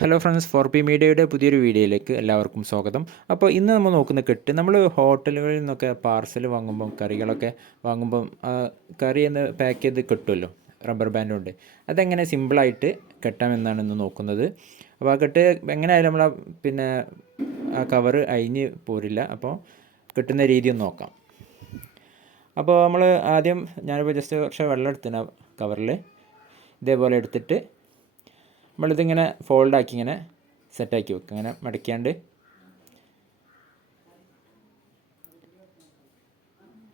Hello friends four P മീഡിയയുടെ പുതിയൊരു വീഡിയോയിലേക്ക് എല്ലാവർക്കും സ്വാഗതം. അപ്പോൾ ഇന്ന് നമ്മൾ നോക്കുന്ന കെട്ട് നമ്മൾ ഹോട്ടലുകളിൽ നിന്നൊക്കെ പാർസൽ വാങ്ങുമ്പം കറികളൊക്കെ വാങ്ങുമ്പം കറി എന്ന് പാക്ക് ചെയ്ത് കിട്ടുമല്ലോ റബ്ബർ ബാൻഡ് കൊണ്ട്. അതെങ്ങനെ സിമ്പിളായിട്ട് കെട്ടാമെന്നാണ് ഇന്ന് നോക്കുന്നത്. അപ്പോൾ ആ കെട്ട് എങ്ങനെയായാലും നമ്മൾ പിന്നെ ആ കവറ് അഴിഞ്ഞ് പോരില്ല. അപ്പോൾ കെട്ടുന്ന രീതി ഒന്ന് നോക്കാം. അപ്പോൾ നമ്മൾ ആദ്യം ഞാനിപ്പോൾ ജസ്റ്റ് കുറച്ച് വെള്ളം എടുത്തിന് കവറിൽ ഇതേപോലെ എടുത്തിട്ട് നമ്മളിതിങ്ങനെ ഫോൾഡാക്കി ഇങ്ങനെ സെറ്റാക്കി വെക്കുക. അങ്ങനെ മടക്കിയാണ്ട്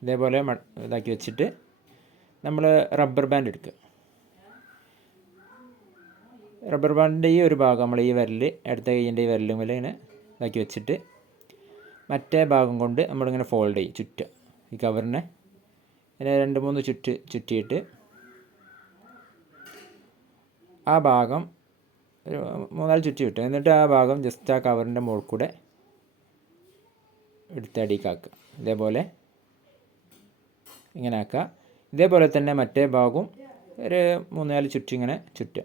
ഇതേപോലെ ഇതാക്കി വെച്ചിട്ട് നമ്മൾ റബ്ബർ ബാൻഡ് എടുക്കുക. റബ്ബർ ബാൻഡിന്റെ ഈ ഒരു ഭാഗം നമ്മൾ ഈ വിരൽ അടുത്ത കൈയിന്റെ ഈ വിരലും പോലെ ഇങ്ങനെ ഇതാക്കി വെച്ചിട്ട് മറ്റേ ഭാഗം കൊണ്ട് നമ്മളിങ്ങനെ ഫോൾഡ് ചെയ്യും ചുറ്റുക. ഈ കവറിനെ ഇങ്ങനെ രണ്ട് മൂന്ന് ചുറ്റ് ചുറ്റിയിട്ട് ആ ഭാഗം ഒരു മൂന്നാൽ ചുറ്റി വിട്ടു. എന്നിട്ട് ആ ഭാഗം ജസ്റ്റ് ആ കവറിന്റെ മുകളിൽ കൂടെ എടുത്ത് അടിക്കാക്കുക ഇതേപോലെ ഇങ്ങനെ ആക്കുക. ഇതേപോലെ തന്നെ മറ്റേ ഭാഗവും ഒരു മൂന്നാൽ ചുറ്റി ഇങ്ങനെ ചുറ്റുക.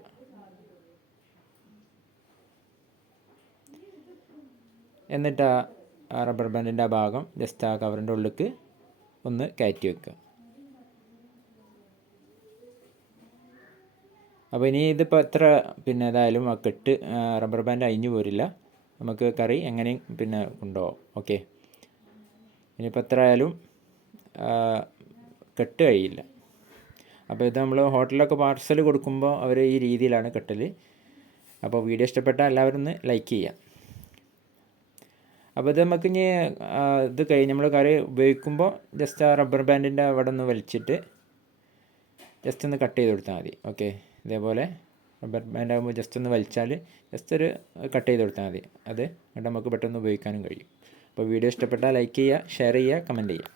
എന്നിട്ട് ആ റബ്ബർ ബാൻഡിന്റെ ആ ഭാഗം ജസ്റ്റ് ആ കവറിന്റെ ഉള്ളിലേക്ക് ഒന്ന് കയറ്റി വെക്കുക. അപ്പോൾ ഇനി ഇതിപ്പോൾ എത്ര പിന്നെ ഏതായാലും ആ കെട്ട് റബ്ബർ ബാൻഡ് അഴിഞ്ഞു പോരില്ല. നമുക്ക് കറി എങ്ങനെയും പിന്നെ കൊണ്ടുപോകാം ഓക്കെ ഇനിയിപ്പോൾ എത്ര ആയാലും കെട്ട് കഴിയില്ല. അപ്പോൾ ഇത് നമ്മൾ ഹോട്ടലിലൊക്കെ പാർസൽ കൊടുക്കുമ്പോൾ അവർ ഈ രീതിയിലാണ് കെട്ടൽ അപ്പോൾ വീഡിയോ ഇഷ്ടപ്പെട്ട എല്ലാവരും ഒന്ന് ലൈക്ക് ചെയ്യുക അപ്പോൾ ഇത് നമുക്ക് ഇനി ഇത് കഴിഞ്ഞ് നമ്മൾ കറി ഉപയോഗിക്കുമ്പോൾ ജസ്റ്റ് ആ റബ്ബർ ബാൻഡിന്റെ അവിടെ ഒന്ന് വലിച്ചിട്ട് ജസ്റ്റ് ഒന്ന് കട്ട് ചെയ്ത് കൊടുത്താൽ മതി. ഓക്കെ ഇതേപോലെ റബ്ബർ ബാൻഡ് ആകുമ്പോൾ ജസ്റ്റ് ഒന്ന് വലിച്ചാൽ ജസ്റ്റ് ഒരു കട്ട് ചെയ്ത് കൊടുത്താൽ മതി. അത് എന്നിട്ട് നമുക്ക് പെട്ടെന്ന് ഉപയോഗിക്കാനും കഴിയും. അപ്പോൾ വീഡിയോ ഇഷ്ടപ്പെട്ടാൽ ലൈക്ക് ചെയ്യുക ഷെയർ ചെയ്യുക കമന്റ് ചെയ്യുക.